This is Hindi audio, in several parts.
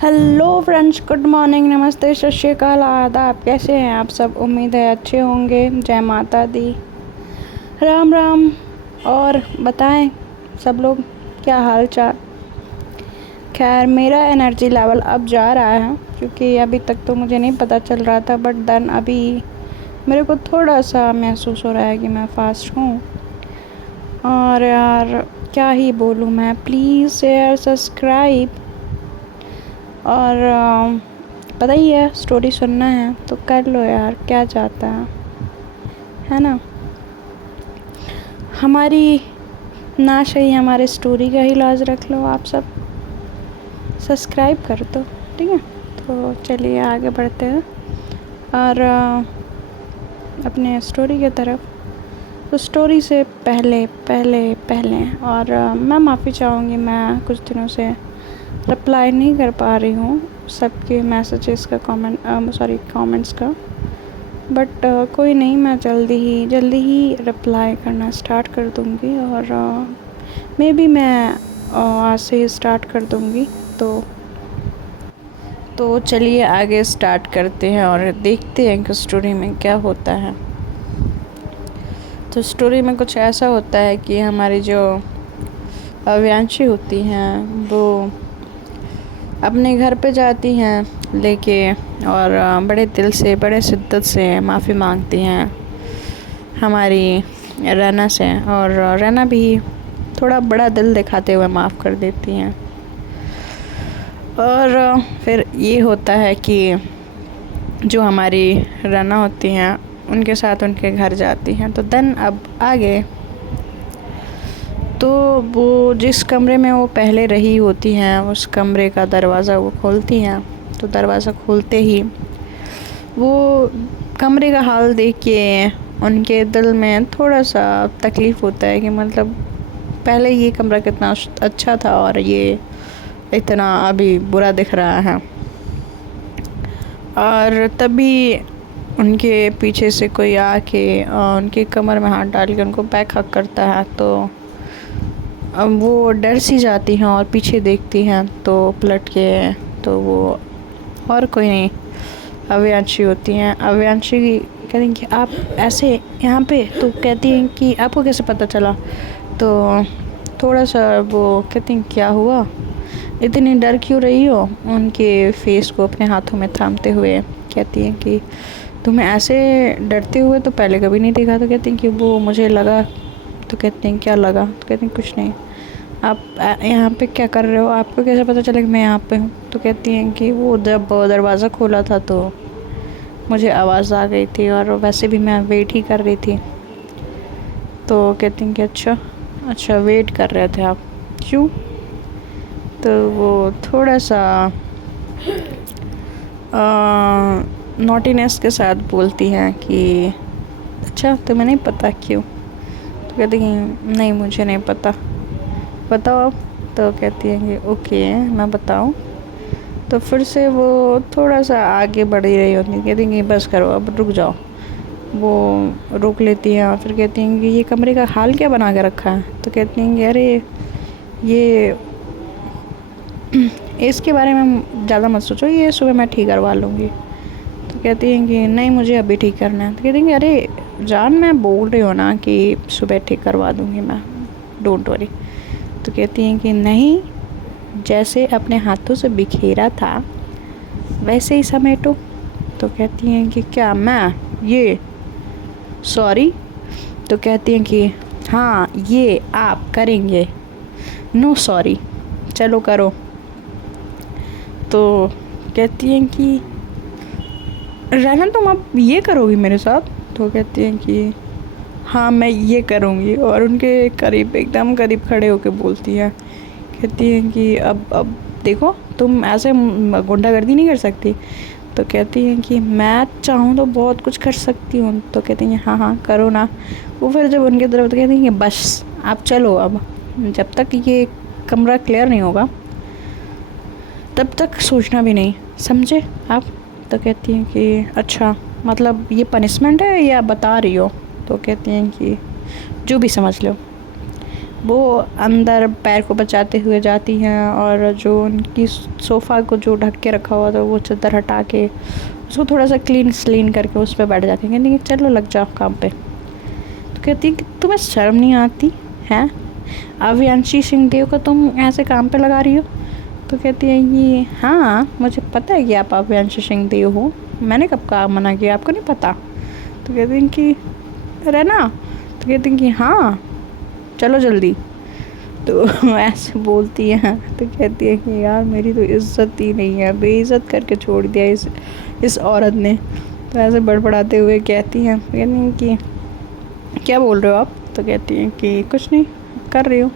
हेलो फ्रेंड्स, गुड मॉर्निंग, नमस्ते, सत श्री अकाल, आदाब। कैसे हैं आप सब? उम्मीद है अच्छे होंगे। जय माता दी, राम राम। और बताएं सब लोग, क्या हाल चाल? खैर, मेरा एनर्जी लेवल अब जा रहा है, क्योंकि अभी तक तो मुझे नहीं पता चल रहा था, बट देन अभी मेरे को थोड़ा सा महसूस हो रहा है कि मैं फास्ट हूँ। और यार, क्या ही बोलूँ मैं। Please share, subscribe. और पता ही है, स्टोरी सुनना है तो कर लो यार, क्या जाता है ना। हमारी ना सही, हमारे स्टोरी का ही लाज रख लो। आप सब सब्सक्राइब कर दो, ठीक है। तो चलिए आगे बढ़ते हैं और अपने स्टोरी की तरफ। तो स्टोरी से पहले पहले पहले और मैं माफ़ी चाहूँगी, मैं कुछ दिनों से रिप्लाई नहीं कर पा रही हूँ सबके मैसेजेस का, कमेंट्स का। बट कोई नहीं, मैं जल्दी ही रिप्लाई करना स्टार्ट कर दूँगी। और मे बी मैं आज से ही स्टार्ट कर दूँगी। तो चलिए आगे स्टार्ट करते हैं और देखते हैं कि स्टोरी में क्या होता है। तो स्टोरी में कुछ ऐसा होता है कि हमारी जो अव्यांशी होती हैं वो अपने घर पे जाती हैं लेके, और बड़े दिल से, बड़े शिद्दत से माफ़ी मांगती हैं हमारी रैना से। और रैना भी थोड़ा बड़ा दिल दिखाते हुए माफ़ कर देती हैं। और फिर ये होता है कि जो हमारी रैना होती हैं उनके साथ उनके घर जाती हैं। तो देन अब आगे, तो वो जिस कमरे में वो पहले रही होती हैं उस कमरे का दरवाज़ा वो खोलती हैं। तो दरवाज़ा खोलते ही वो कमरे का हाल देख के उनके दिल में थोड़ा सा तकलीफ़ होता है कि मतलब पहले ये कमरा कितना अच्छा था और ये इतना अभी बुरा दिख रहा है। और तभी उनके पीछे से कोई आके उनके कमर में हाथ डाल के उनको बैक हक करता है। तो अब वो डर सी जाती हैं और पीछे देखती हैं, तो पलट के तो वो और कोई नहीं, अव्यांशी होती हैं। अव्यांशी कहती हैं कि आप ऐसे यहाँ पे? तो कहती हैं कि आपको कैसे पता चला? तो थोड़ा सा वो कहती हैं क्या हुआ, इतनी डर क्यों रही हो? उनके फेस को अपने हाथों में थामते हुए कहती हैं कि तुम्हें ऐसे डरते हुए तो पहले कभी नहीं देखा। तो कहती हैं कि वो मुझे लगा। तो कहते हैं क्या लगा? तो कहते हैं कुछ नहीं। आप यहाँ पे क्या कर रहे हो? आपको कैसे पता चला कि मैं यहाँ पे हूँ? तो कहती हैं कि वो जब दरवाज़ा खोला था तो मुझे आवाज़ आ गई थी, और वैसे भी मैं वेट ही कर रही थी। तो कहती हैं कि अच्छा वेट कर रहे थे आप, क्यों? तो वो थोड़ा सा नॉटीनेस के साथ बोलती हैं कि अच्छा, तुम्हें नहीं पता, क्यों? तो कहती हैं नहीं, मुझे नहीं पता, बताओ आप। तो कहती हैं कि ओके, मैं बताऊं। तो फिर से वो थोड़ा सा आगे बढ़ ही रही होती है, कहती हैं कि बस करो, अब रुक जाओ। वो रोक लेती हैं और फिर कहती हैं कि ये कमरे का हाल क्या बना के रखा है? तो कहती हैं कि अरे ये इसके बारे में ज़्यादा मत सोचो, ये सुबह मैं ठीक करवा लूँगी। तो कहती हैं कि नहीं, मुझे अभी ठीक करना है। तो कहती हैं कि अरे जान, मैं बोल रही हूँ ना कि सुबह ठीक करवा दूँगी मैं, डोंट वरी। तो कहती हैं कि नहीं, जैसे अपने हाथों से बिखेरा था वैसे ही समेटो। तो कहती हैं कि क्या मैं ये सॉरी? तो कहती हैं कि हाँ, ये आप करेंगे, नो सॉरी, चलो करो। तो कहती हैं कि रहना, तुम अब ये करोगी मेरे साथ? तो कहती हैं कि हाँ, मैं ये करूँगी। और उनके करीब, एकदम करीब खड़े होकर बोलती हैं, कहती हैं कि अब देखो, तुम ऐसे गुंडागर्दी नहीं कर सकती। तो कहती हैं कि मैं चाहूँ तो बहुत कुछ कर सकती हूँ। तो कहती हैं हाँ हाँ करो ना। वो फिर जब उनके तरफ, तो कहती हैं कि बस आप चलो, अब जब तक ये कमरा क्लियर नहीं होगा तब तक सोचना भी नहीं, समझे आप? तो कहती हैं कि अच्छा, मतलब ये पनिशमेंट है या बता रही हो? तो कहती हैं कि जो भी समझ लो। वो अंदर पैर को बचाते हुए जाती हैं और जो उनकी सोफ़ा को जो ढक के रखा हुआ था वो चादर हटा के उसको थोड़ा सा क्लीन करके उस पर बैठ जाती हैं, कहती हैं चलो लग जाओ काम पे। तो कहती हैं कि तुम्हें शर्म नहीं आती है, अवियांशी सिंहदेव को तुम ऐसे काम पे लगा रही हो। तो कहती है कि हाँ मुझे पता है कि आप अवियांशी सिंहदेव हो, मैंने कब कहा मना किया, आपको नहीं पता। तो कहती हैं कि रहना। तो कहती हैं कि हाँ चलो जल्दी। तो ऐसे बोलती है। तो कहती है कि यार मेरी तो इज्जत ही नहीं है, बेइज्जत करके छोड़ दिया इस औरत ने। तो ऐसे बड़बड़ाते हुए कहती हैं कि क्या बोल रहे हो आप। तो कहती हैं कि कुछ नहीं कर रही हूँ।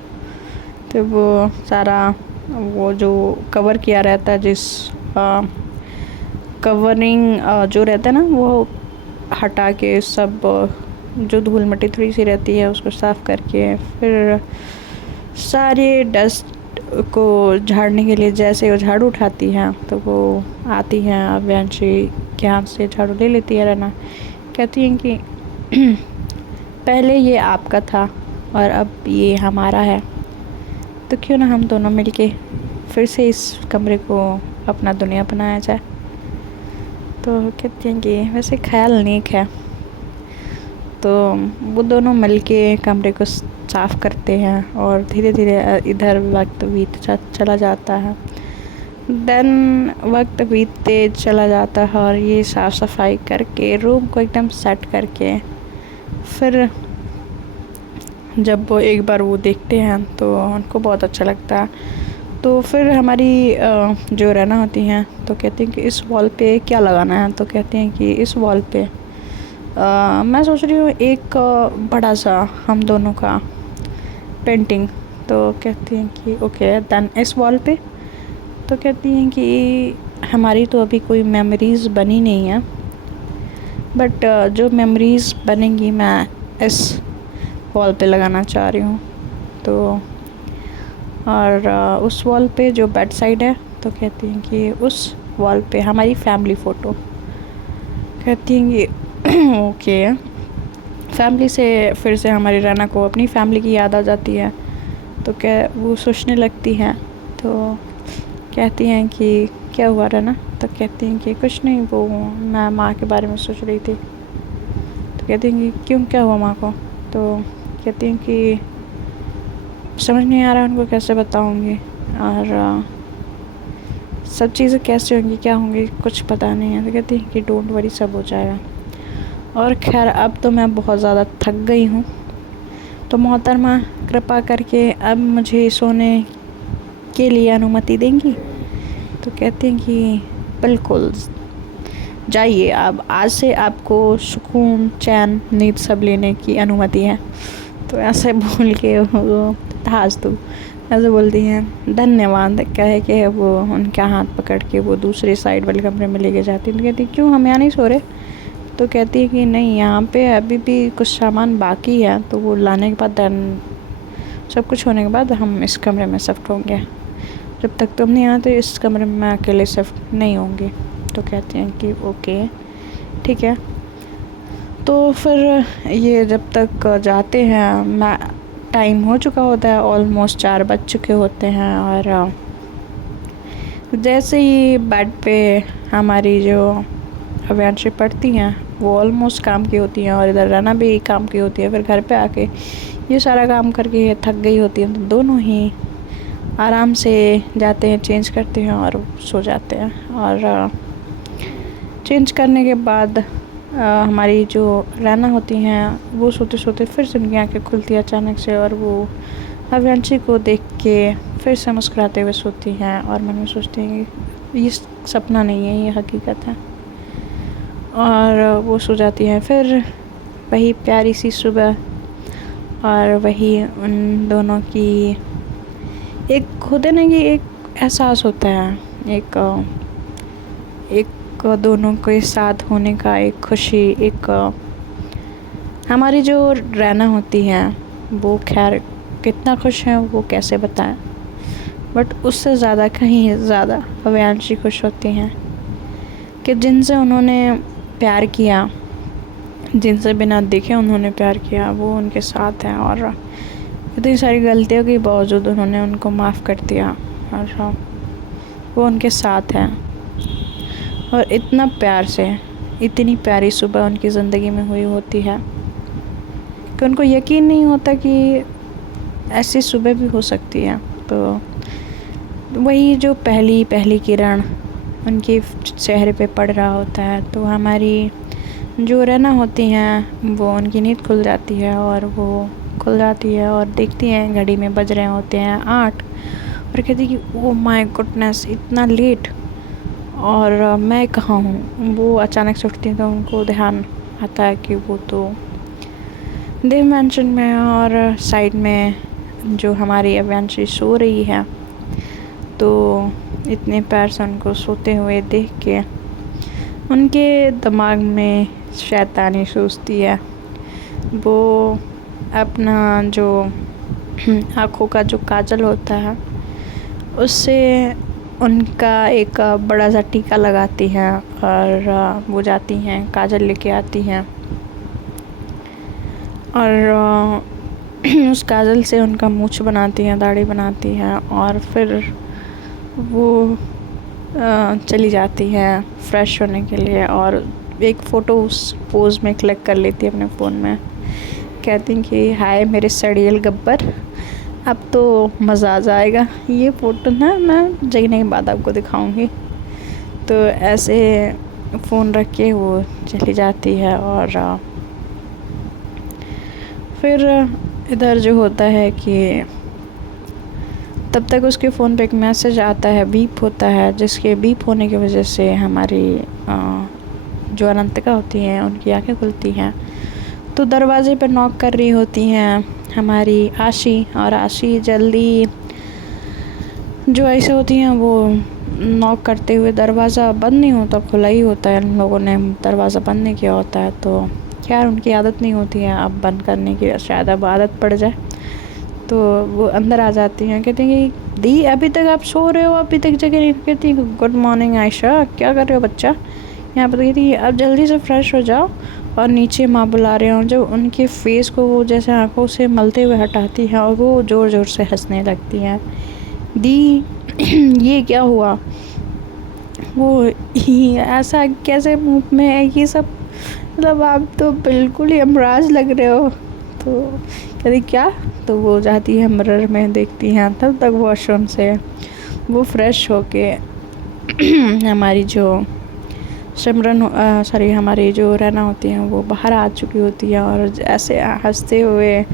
तो वो सारा वो जो कवर किया रहता है जिस कवरिंग जो रहता है ना वो हटा के सब जो धूल मिट्टी थोड़ी सी रहती है उसको साफ़ करके फिर सारे डस्ट को झाड़ने के लिए जैसे वो झाड़ू उठाती हैं तो वो आती हैं अव्यांशी के हाथ से झाड़ू ले लेती है रहना। कहती हैं कि पहले ये आपका था और अब ये हमारा है, तो क्यों ना हम दोनों मिलके फिर से इस कमरे को अपना दुनिया बनाया जाए। तो कहती हैं कि वैसे ख्याल नेक है। तो वो दोनों मिलके कमरे को साफ़ करते हैं और धीरे धीरे इधर वक्त बीत चला जाता है। देन वक्त बीतते चला जाता है और ये साफ़ सफाई करके रूम को एकदम सेट करके फिर जब वो एक बार वो देखते हैं तो उनको बहुत अच्छा लगता है। तो फिर हमारी जो रहना होती हैं तो कहती हैं कि इस वॉल पे क्या लगाना है। तो कहती हैं कि इस वॉल पे मैं सोच रही हूँ एक बड़ा सा हम दोनों का पेंटिंग। तो कहती हैं कि ओके देन इस वॉल पे। तो कहती हैं कि हमारी तो अभी कोई मेमोरीज़ बनी नहीं है, बट जो मेमोरीज़ बनेंगी मैं इस वॉल पे लगाना चाह रही हूँ। तो और उस वॉल पे जो बेड साइड है तो कहती हैं कि उस वॉल पे हमारी फैमिली फ़ोटो। कहती हैं कि ओके। फैमिली से फिर से हमारी रैना को अपनी फैमिली की याद आ जाती है। तो क्या वो सोचने लगती हैं। तो कहती हैं कि क्या हुआ रैना। तो कहती हैं कि कुछ नहीं, वो मैं माँ के बारे में सोच रही थी। तो कहती हैं कि क्यों, क्या हुआ माँ को। तो कहती हैं कि समझ नहीं आ रहा उनको कैसे बताऊँगी और सब चीज़ें कैसे होंगी क्या होंगी कुछ पता नहीं है। तो कहती हैं कि डोंट वरी सब हो जाएगा। और खैर अब तो मैं बहुत ज़्यादा थक गई हूँ, तो मोहतरमा कृपा करके अब मुझे सोने के लिए अनुमति देंगी। तो कहते हैं कि बिल्कुल जाइए, अब आज से आपको सुकून चैन नींद सब लेने की अनुमति है। तो ऐसे बोल के वो ताज तो ऐसे बोलती हैं धन्यवाद कहे के वो उनका हाथ पकड़ के वो दूसरे साइड वाले कमरे में लेके जाती। तो कहती क्यों, हम यहाँ नहीं सो रहे। तो कहती है कि नहीं, यहाँ पे अभी भी कुछ सामान बाकी है, तो वो लाने के बाद देन सब कुछ होने के बाद हम इस कमरे में शिफ्ट होंगे। जब तक तुम नहीं आते इस कमरे में मैं अकेले शिफ्ट नहीं होंगी। तो कहती हैं कि ओके ठीक है। तो फिर ये जब तक जाते हैं मैं टाइम हो चुका होता है, ऑलमोस्ट 4 बज चुके होते हैं। और जैसे ही बेड पे हमारी जो अव्यांशी पढ़ती हैं वो ऑलमोस्ट काम की होती हैं और इधर रहना भी काम की होती है। फिर घर पे आके ये सारा काम करके थक गई होती हैं, तो दोनों ही आराम से जाते हैं, चेंज करते हैं और सो जाते हैं। और चेंज करने के बाद हमारी जो रहना होती हैं वो सोते सोते फिर से उनकी आँखें खुलती है अचानक से और वो अव्यांशी को देख के फिर से मुस्कुराते हुए सोती हैं और मन में सोचती हैं कि ये सपना नहीं है, ये हकीकत है। और वो सो जाती हैं। फिर वही प्यारी सी सुबह और वही उन दोनों की एक होता है ना कि एक एहसास होता है, एक दोनों के साथ होने का एक खुशी, एक हमारी जो रहना होती है वो खैर कितना खुश है वो कैसे बताएं, बट उससे ज़्यादा कहीं ज़्यादा अव्यांशी खुश होती हैं कि जिनसे उन्होंने प्यार किया, जिनसे बिना देखे उन्होंने प्यार किया, वो उनके साथ हैं। और इतनी सारी गलतियों के बावजूद उन्होंने उनको माफ़ कर दिया और वो उनके साथ हैं। और इतना प्यार से, इतनी प्यारी सुबह उनकी ज़िंदगी में हुई होती है कि उनको यकीन नहीं होता कि ऐसी सुबह भी हो सकती है। तो वही जो पहली पहली किरण उनके चेहरे पे पड़ रहा होता है, तो हमारी जो रैना होती हैं वो उनकी नींद खुल जाती है और वो खुल जाती है और देखती हैं घड़ी में बज रहे होते हैं 8 और कहती कि ओ माय गुडनेस इतना लेट और मैं कहाँ हूँ। वो अचानक से उठती हैं तो उनको ध्यान आता है कि वो तो देव मैंशन में है और साइड में जो हमारी अव्यांशी सो रही है। तो इतने प्यार से उनको सोते हुए देख के उनके दिमाग में शैतानी सोचती है। वो अपना जो आँखों का जो काजल होता है उससे उनका एक बड़ा सा टीका लगाती हैं और वो जाती हैं काजल लेके आती हैं और उस काजल से उनका मूंछ बनाती हैं, दाढ़ी बनाती हैं और फिर वो चली जाती हैं फ्रेश होने के लिए और एक फ़ोटो उस पोज में क्लिक कर लेती है अपने फ़ोन में। कहती हैं कि हाय मेरे सड़ियल गब्बर, अब तो मज़ा आ जाएगा। ये फ़ोटो ना मैं जगने के बाद आपको दिखाऊंगी। तो ऐसे फ़ोन रख के वो चली जाती है और फिर इधर जो होता है कि तब तक उसके फ़ोन पे एक मैसेज आता है, बीप होता है, जिसके बीप होने की वजह से हमारी जो अनंतिका होती हैं उनकी आंखें खुलती हैं। तो दरवाज़े पर नॉक कर रही होती हैं हमारी आशी और आशी जल्दी जो ऐसे होती हैं वो नॉक करते हुए दरवाज़ा बंद नहीं होता, खुला ही होता है। इन लोगों ने दरवाज़ा बंद नहीं किया होता है तो खैर उनकी आदत नहीं होती है अब बंद करने की, शायद अब आदत पड़ जाए। तो वो अंदर आ जाती हैं, कहती हैं कि दी अभी तक आप सो रहे हो, अभी तक जगह नहीं। कहती है गुड मॉर्निंग आयशा, क्या कर रहे हो बच्चा यहाँ पर। कहती है अब जल्दी से फ्रेश हो जाओ और नीचे माँ बुला रहे हो। जब उनके फेस को वो जैसे आंखों से मलते हुए हटाती हैं और वो ज़ोर ज़ोर से हंसने लगती हैं। दी ये क्या हुआ, वो ऐसा कैसे मुँह में है ये सब, मतलब आप तो बिल्कुल ही अमराज लग रहे हो। तो कहती क्या, तो वो जाती है मिरर में देखती हैं। तब तक वॉशरूम से वो फ्रेश होके हमारी जो हमारी जो रैना होती हैं वो बाहर आ चुकी होती है और ऐसे हंसते हुए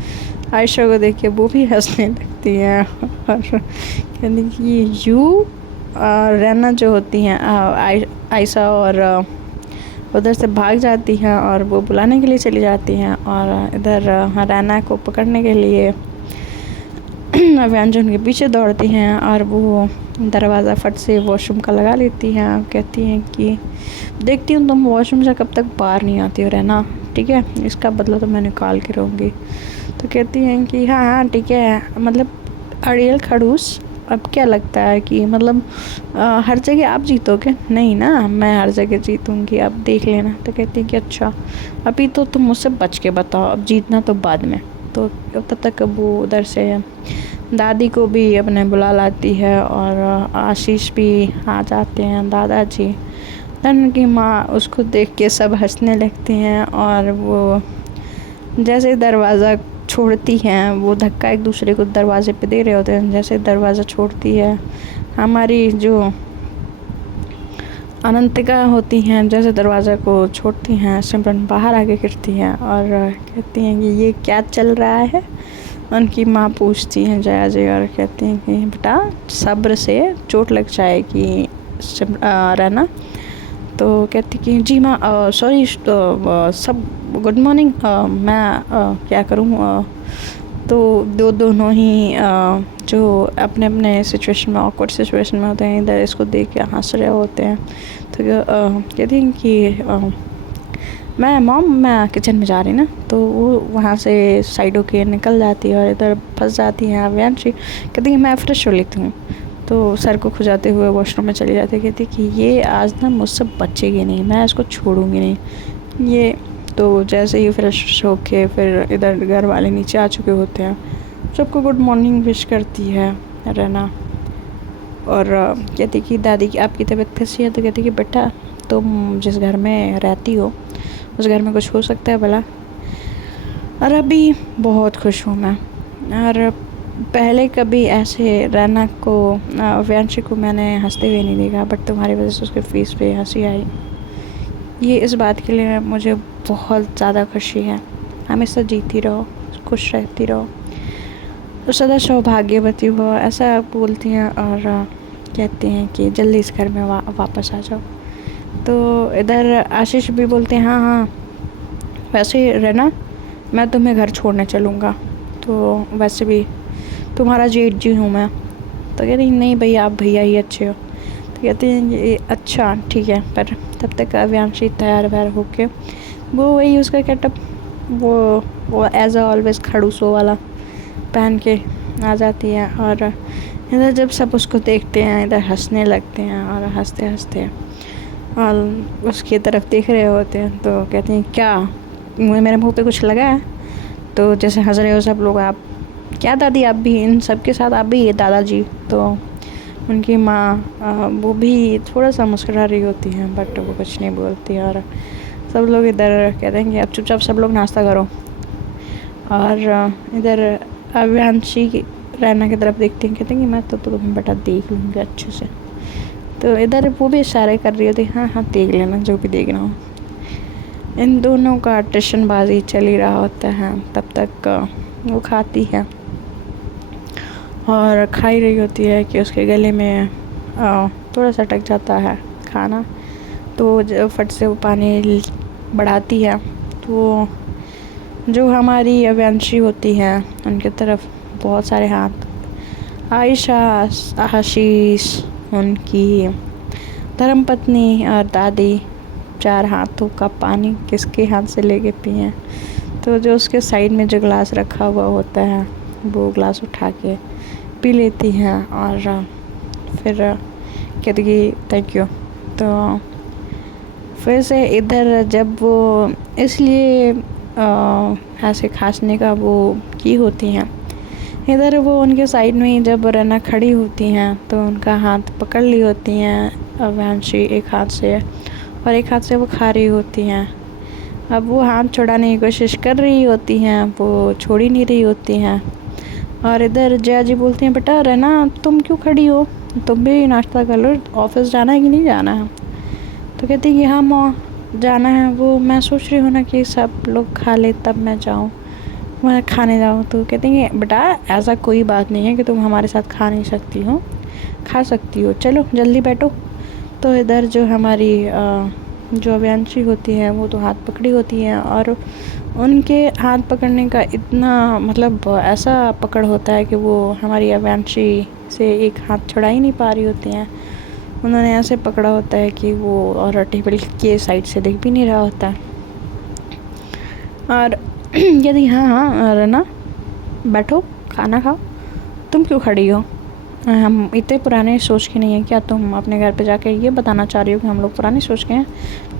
आयशा को देख के वो भी हंसने लगती हैं और कहती कि यू रैना जो होती हैं आयशा और उधर से भाग जाती हैं और वो बुलाने के लिए चली जाती हैं और इधर रैना को पकड़ने के लिए व्यंजन के पीछे दौड़ती हैं और वो दरवाज़ा फट से वॉशरूम का लगा लेती हैं। कहती हैं कि देखती हूँ तुम वॉशरूम से कब तक बाहर नहीं आती हो रैना, ठीक है, इसका बदला तो मैं निकाल के रहूँगी। तो कहती हैं कि हाँ हाँ ठीक है, मतलब अड़ियल खड़ूस, अब क्या लगता है कि मतलब हर जगह आप जीतोगे? नहीं ना, मैं हर जगह जीतूँगी, अब देख लेना। तो कहती हैं कि अच्छा अभी तो तुम मुझसे बच के बताओ, अब जीतना तो बाद में। तो तब तक वो उधर से दादी को भी अपने बुला लाती है और आशीष भी आ जाते हैं, दादाजी। धन की माँ उसको देख के सब हंसने लगती हैं और वो जैसे दरवाज़ा छोड़ती हैं, वो धक्का एक दूसरे को दरवाजे पे दे रहे होते हैं। जैसे दरवाज़ा छोड़ती है हमारी जो अनंतिका होती हैं, जैसे दरवाज़ा को छोड़ती हैं सिमरन बाहर आके गिरती हैं और कहती हैं कि ये क्या चल रहा है। उनकी माँ पूछती हैं जया जी और कहती हैं कि बेटा सब्र से, चोट लग जाएगी रहना। तो कहती कि जी माँ सॉरी, सब गुड मॉर्निंग, मैं क्या करूँ। तो दोनों ही जो अपने अपने सिचुएशन में, ऑकवर्ड सिचुएशन में होते हैं, इधर इसको देख के हंस रहे होते हैं। तो कहती हैं कि मैं किचन में जा रही ना। तो वो वहाँ से साइड होके निकल जाती है और इधर फंस जाती हैं अव्यांशी। कहती है मैं फ्रेश हो लेती हूँ। तो सर को खुजाते हुए वॉशरूम में चली जाती है। कहती कि ये आज ना मुझसे बचेगी नहीं, मैं इसको छोड़ूंगी नहीं ये। तो जैसे ही फ्रेश होके फिर इधर घर वाले नीचे आ चुके होते हैं सबको गुड मॉर्निंग विश करती है रहना। और कहती कि दादी की आपकी तबीयत कैसी है? तो कहती कि बेटा तुम जिस घर में रहती हो उस घर में कुछ हो सकता है भला? और अभी बहुत खुश हूँ मैं। और पहले कभी ऐसे रैना को व्यांशी को मैंने हंसते हुए नहीं देखा, बट तुम्हारी वजह से उसके फेस पे हंसी आई। ये इस बात के लिए मुझे बहुत ज़्यादा खुशी है। हमेशा जीती रहो, खुश रहती रहो, तो सदा सौभाग्यवती हो, ऐसा बोलती हैं। और कहते हैं कि जल्दी इस घर में वापस आ जाओ। तो इधर आशीष भी बोलते हैं हाँ हाँ वैसे रहना, मैं तुम्हें घर छोड़ने चलूँगा, तो वैसे भी तुम्हारा जेठ जी हूँ मैं। तो कहती हैं नहीं भैया आप भैया ही अच्छे हो। तो कहते हैं ये अच्छा ठीक है, पर तब तक अव्यांशी तैयार व्यार होके वो वही उसका गेटअप वो एज ऑलवेज खड़ूसों वाला पहन के आ जाती है। और इधर जब सब उसको देखते हैं इधर हंसने लगते हैं और हंसते हंसते और उसकी तरफ देख रहे होते हैं। तो कहते हैं क्या मेरे मुंह पे कुछ लगा है? तो जैसे हंस रहे हो सब लोग, आप क्या दादी आप भी इन सब के साथ आप भी ये दादाजी? तो उनकी माँ वो भी थोड़ा सा मुस्कुरा रही होती हैं, बट वो कुछ नहीं बोलती। और सब लोग इधर कहते हैं कि अब चुपचाप सब लोग नाश्ता करो। और इधर अव्यांशी रैना की तरफ देखते हैं, कहते हैं कि मैं तो तुम्हें बेटा देख लूँगी अच्छे से। तो इधर वो भी इशारे कर रही होती हाँ हाँ देख लेना जो भी देखना हो। इन दोनों का टेंशनबाजी चल ही रहा होता है। तब तक वो खाती है और खा ही रही होती है कि उसके गले में थोड़ा सा अटक जाता है खाना। तो फट से वो पानी बढ़ाती है। तो जो हमारी अव्यांशी होती है उनकी तरफ बहुत सारे हाथ, आयशा, आशीष, उनकी धर्मपत्नी और दादी 4 हाथों का पानी किसके हाथ से लेके पिए। तो जो उसके साइड में जो ग्लास रखा हुआ होता है वो ग्लास उठा के पी लेती हैं और फिर कहती कि थैंक यू। तो फिर से इधर जब वो इसलिए ऐसे खांसने का वो की होती हैं, इधर वो उनके साइड में ही जब रना खड़ी होती हैं तो उनका हाथ पकड़ ली होती हैं अव्यांशी एक हाथ से, और एक हाथ से वो खा रही होती हैं। अब वो हाथ छुड़ाने की कोशिश कर रही होती हैं, वो छोड़ ही नहीं रही होती हैं। और इधर जया जी बोलती हैं बेटा रहना तुम क्यों खड़ी हो, तुम भी नाश्ता कर लो, ऑफिस जाना है कि नहीं जाना है? तो कहती है कि हाँ माँ जाना है, वो मैं सोच रही हूँ ना कि सब लोग खा ले तब मैं जाऊँ, मैं खाने जाऊँ। तो कहती हैं बेटा ऐसा कोई बात नहीं है कि तुम हमारे साथ खा नहीं सकती हो, खा सकती हो, चलो जल्दी बैठो। तो इधर जो हमारी जो अव्यांशी होती है वो तो हाथ पकड़ी होती है, और उनके हाथ पकड़ने का इतना मतलब ऐसा पकड़ होता है कि वो हमारी अव्यांशी से एक हाथ छुड़ा ही नहीं पा रही होती हैं। उन्होंने ऐसे पकड़ा होता है कि वो और टेबल के साइड से देख भी नहीं रहा होता। और यदि हाँ हाँ रहना बैठो खाना खाओ, तुम क्यों खड़ी हो? हम इतने पुराने सोच के नहीं है क्या? तुम अपने घर पे जाके ये बताना चाह रही हो कि हम लोग पुराने सोच के हैं?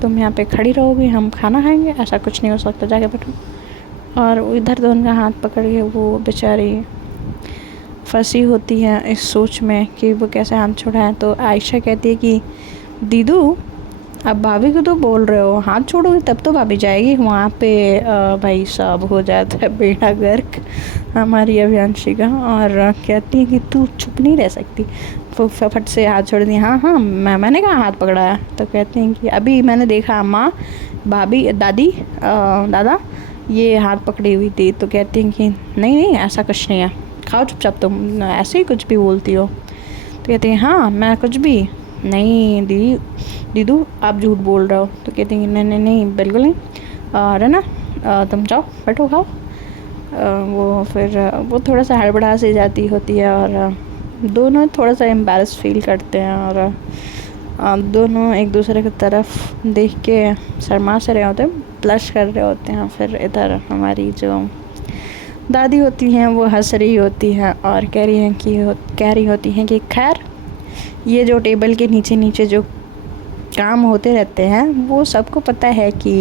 तुम यहाँ पे खड़ी रहोगी, हम खाना खाएंगे? ऐसा कुछ नहीं हो सकता, जाके बैठो। और इधर तो उनका हाथ पकड़ के वो बेचारी फंसी होती है इस सोच में कि वो कैसे हाथ छुड़ाएं। तो आयशा कहती है कि दीदू अब भाभी को तो बोल रहे हो, हाथ छोड़ोगे तब तो भाभी जाएगी वहाँ पे। भाई साहब हो जाता है बेड़ा गर्क हमारी अव्यांशी का। और कहती है कि तू चुप नहीं रह सकती, तो फट से हाथ छोड़ दी। हाँ हाँ मैंने कहा हाथ पकड़ा है? तो कहती हैं कि अभी मैंने देखा माँ, भाभी, दादी, दादा ये हाथ पकड़ी हुई थी। तो कहती हैं कि नहीं नहीं ऐसा कुछ नहीं है, खाओ चुपचाप, तुम ऐसे ही कुछ भी बोलती हो। तो कहती हैं हाँ मैं कुछ भी नहीं दीदू आप झूठ बोल रहे हो। तो कहती हैं नहीं नहीं नहीं बिल्कुल नहीं, अरे ना तुम जाओ बैठो खाओ। वो फिर वो थोड़ा सा हड़बड़ा सी जाती होती है और दोनों थोड़ा सा एम्बैरस फील करते हैं, और दोनों एक दूसरे की तरफ देख के शर्मा से रहे होते हैं, ब्लश कर रहे होते हैं। फिर इधर हमारी जो दादी होती हैं वो हंस रही होती हैं और कह रही होती हैं कि खैर ये जो टेबल के नीचे नीचे जो काम होते रहते हैं वो सबको पता है कि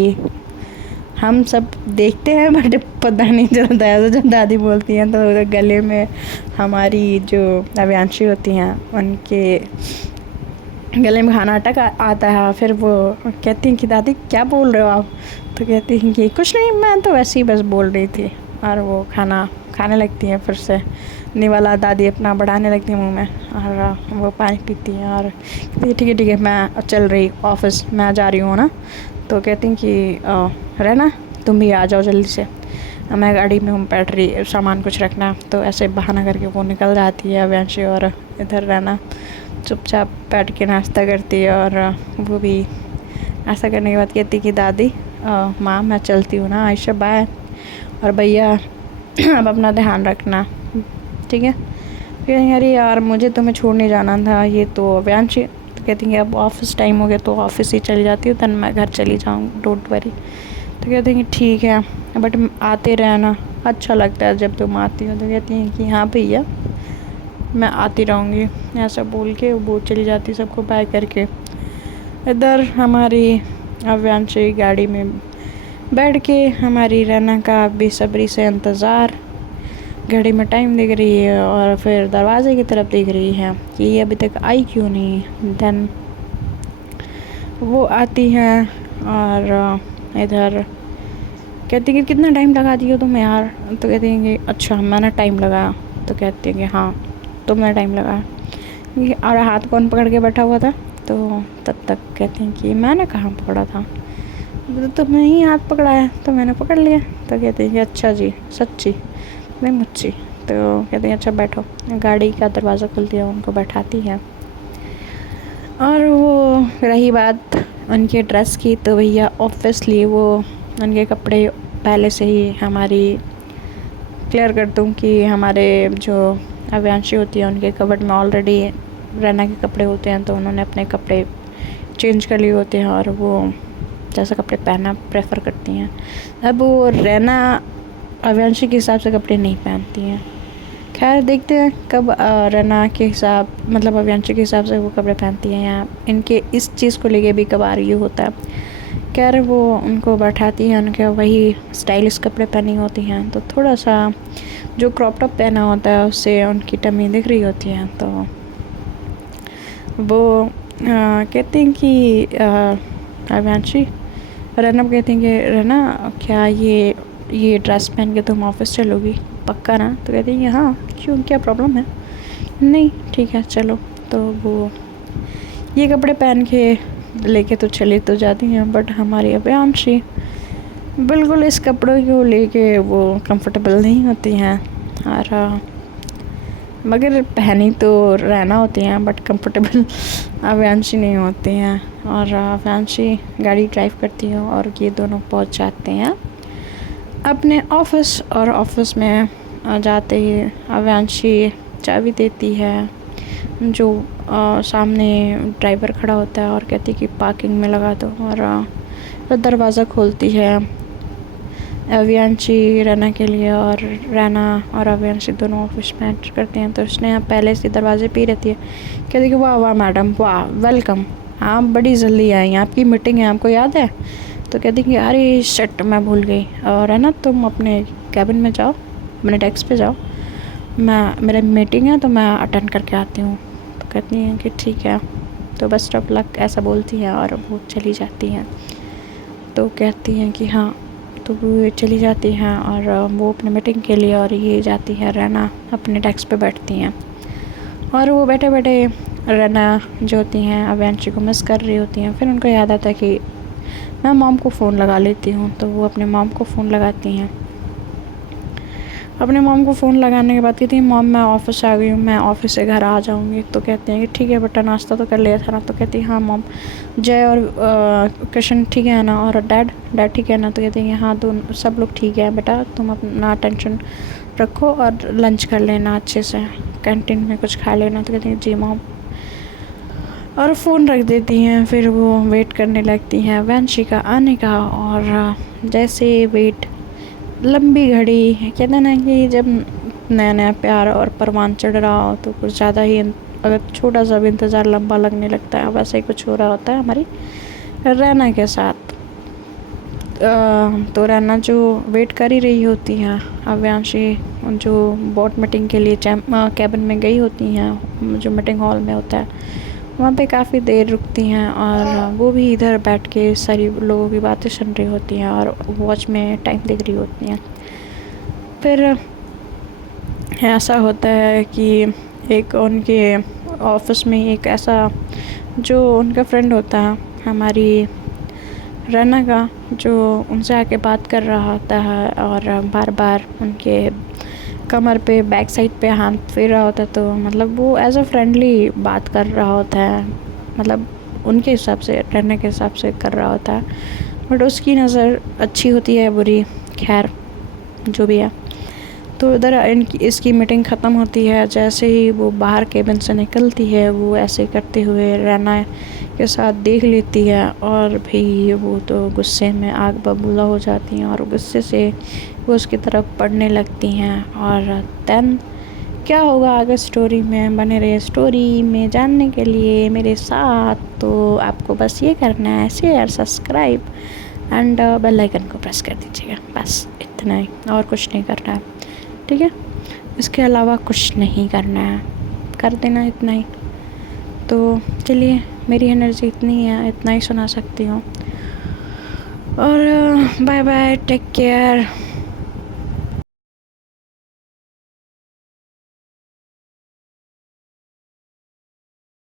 हम सब देखते हैं बट पता नहीं चलता है। ऐसे जब दादी बोलती हैं तो गले में हमारी जो अव्यांशी होती हैं उनके गले में खाना अटक आता है। फिर वो कहती हैं कि दादी क्या बोल रहे हो आप? तो कहती हैं कि कुछ नहीं, मैं तो वैसे ही बस बोल रही थी। और वो खाना खाने लगती हैं फिर से। निवाला दादी अपना बढ़ाने लगती हैं मुंह में और वो पानी पीती हैं और कहती है ठीक है मैं चल रही ऑफिस, मैं जा रही हूँ ना। तो कहती हैं कि रहना तुम भी आ जाओ जल्दी से, मैं गाड़ी में हूँ, बैटरी सामान कुछ रखना। तो ऐसे बहाना करके वो निकल जाती है अव्यांशी और इधर रहना चुपचाप बैठ के नाश्ता करती है। और वो भी नाश्ता करने के बाद कहती कि दादी माँ मैं चलती हूँ ना, आयशा बाय, और भैया अब अपना ध्यान रखना, ठीक है। फिर अरे यार मुझे तुम्हें छोड़ने जाना था, ये तो अव्यांशी। तो कहती हैं अब ऑफिस टाइम हो गया तो ऑफिस ही चली जाती हूँ, तन मैं घर चली जाऊँ, डोंट वरी। तो कहती हैं ठीक है बट आते रहना, अच्छा लगता है जब तुम आती हो। तो कहती हैं कि हाँ भैया मैं आती रहूँगी, ऐसा बोल के वो चली जाती सबको बाय करके। इधर हमारी अव्यांशी गाड़ी में बैठ के हमारी रैना का बेसब्री से इंतज़ार, घड़ी में टाइम देख रही है और फिर दरवाजे की तरफ देख रही है कि ये अभी तक आई क्यों नहीं। देन वो आती हैं और इधर कहती है कि कितना टाइम लगा दिया तुम यार? तो कहती हैं कि अच्छा मैंने टाइम लगाया? तो कहती हैं कि हाँ तुमने टाइम लगाया। और हाथ कौन पकड़ के बैठा हुआ था? तो तब तक कहती हैं कि मैंने कहाँ पकड़ा था, तो तुमने ही हाथ पकड़ाया तो मैंने पकड़ लिया। तो कहते हैं कि अच्छा जी सच्ची नहीं मुच्ची। तो कहते हैं अच्छा बैठो। गाड़ी का दरवाज़ा खुल दिया, उनको बैठाती है। और वो रही बात उनके ड्रेस की, तो भैया ऑब्वियसली वो उनके कपड़े पहले से ही हमारी क्लियर कर दूँ कि हमारे जो अव्यांशी होती है उनके कबर्ड में ऑलरेडी रैना के कपड़े होते हैं, तो उन्होंने अपने कपड़े चेंज कर लिए होते हैं और वो जैसे कपड़े पहनना प्रेफर करती हैं। अब वो रैना अव्यांशी के हिसाब से कपड़े नहीं पहनती हैं। खैर देखते हैं कब रैना के हिसाब मतलब अव्यांशी के हिसाब से वो कपड़े पहनती हैं, या इनके इस चीज़ को लेके भी कब ये होता है। खैर वो उनको बैठाती हैं, उनके वही स्टाइलिश कपड़े पहनी होती हैं, तो थोड़ा सा जो क्रॉप टॉप पहना होता है उससे उनकी टमी दिख रही होती है। तो वो कहते हैं कि अव्यांशी रैना कहती हैं कि रैना क्या ये ड्रेस पहन के तुम ऑफिस चलोगी पक्का ना? तो कहती हैं हाँ क्यों, क्या प्रॉब्लम है? नहीं ठीक है चलो। तो वो ये कपड़े पहन के लेके तो चली तो जाती हैं, बट हमारी अव्यांशी बिल्कुल इस कपड़ों को लेके वो कंफर्टेबल नहीं होती हैं। और मगर पहनी तो रहना होती हैं बट कंफर्टेबल अव्यांशी नहीं होती हैं। और अव्यांशी गाड़ी ड्राइव करती है और ये दोनों पहुंच जाते हैं अपने ऑफिस। और ऑफिस में जाते ही अव्यांशी चाबी देती है जो सामने ड्राइवर खड़ा होता है और कहती है कि पार्किंग में लगा दो। और फिर दरवाज़ा खोलती है अव्यांशी रैना के लिए, और रैना और अव्यांशी दोनों ऑफिस में एंटर करते हैं। तो उसने यहाँ पहले से दरवाजे पे रहती है, कहती है कि वाह वाह मैडम वाह वेलकम, आप बड़ी जल्दी आई, आपकी मीटिंग है आपको याद है? तो कहती कि अरे शिट मैं भूल गई, और है ना तुम अपने कैबिन में जाओ, अपने डेस्क पे जाओ, मेरा मीटिंग है तो मैं अटेंड करके आती हूँ। तो कहती हैं कि ठीक है, तो बेस्ट ऑफ लक ऐसा बोलती हैं और वो चली जाती हैं। तो कहती हैं कि हाँ, तो वो चली जाती हैं और वो अपने मीटिंग के लिए, और ये जाती है रैना अपने डेस्क पे बैठती हैं। और वो बैठे बैठे रैना जो होती हैं अव्यांशी को मिस कर रही होती हैं। फिर उनको याद आता है कि मैं मॉम को फ़ोन लगा लेती हूँ। तो वो अपने मॉम को फ़ोन लगाती हैं। अपने मॉम को फ़ोन लगाने के बाद कहती हैं मॉम मैं ऑफ़िस आ गई हूँ, मैं ऑफ़िस से घर आ जाऊँगी। तो कहते हैं कि ठीक है बेटा, नाश्ता तो कर लिया था ना? तो कहती है हाँ मॉम। जय और कृष्ण ठीक है ना? और डैड ठीक है ना? तो कहती हैं हाँ दोनों सब लोग ठीक है बेटा, तुम अपना टेंशन रखो और लंच कर लेना अच्छे से, कैंटीन में कुछ खा लेना। तो कहती हैं जी मॉम, और फ़ोन रख देती हैं। फिर वो वेट करने लगती हैं अव्यांशी का आने का। और जैसे वेट लंबी घड़ी, कहते हैं ना कि जब नया नया प्यार और परवान चढ़ रहा हो तो कुछ ज़्यादा ही, अगर छोटा सा भी इंतज़ार लंबा लगने लगता है, वैसे ही कुछ हो रहा होता है हमारी रैना के साथ। तो रैना जो वेट कर ही रही होती हैं, अव्यांशी जो बोर्ड मीटिंग के लिए कैबिन में गई होती हैं, जो मीटिंग हॉल में होता है, वहाँ पे काफ़ी देर रुकती हैं और वो भी इधर बैठ के सारी लोगों की बातें सुन रही होती हैं और वॉच में टाइम देख रही होती हैं। फिर ऐसा होता है कि एक उनके ऑफिस में एक ऐसा जो उनका फ्रेंड होता है हमारी रैना का, जो उनसे आके बात कर रहा होता है और बार बार उनके कमर पे बैक साइड पे हाथ फेर रहा होता है। तो मतलब वो एज अ फ्रेंडली बात कर रहा होता है, मतलब उनके हिसाब से, रैना के हिसाब से कर रहा होता है, बट उसकी नज़र अच्छी होती है बुरी, खैर जो भी है। तो इधर इसकी मीटिंग ख़त्म होती है, जैसे ही वो बाहर केबिन से निकलती है वो ऐसे करते हुए रैना के साथ देख लेती है और भी वो तो गुस्से में आग बबूला हो जाती हैं और गुस्से से वो उसकी तरफ पढ़ने लगती हैं। और देन क्या होगा आगे स्टोरी में, बने रहे स्टोरी में जानने के लिए मेरे साथ। तो आपको बस ये करना है, share, subscribe and bell icon को प्रेस कर दीजिएगा, बस इतना ही, और कुछ नहीं करना है, ठीक है? इसके अलावा कुछ नहीं करना है, कर देना इतना ही। तो चलिए, मेरी एनर्जी इतनी है, इतना ही सुना सकती हूँ, और बाय बाय, टेक केयर।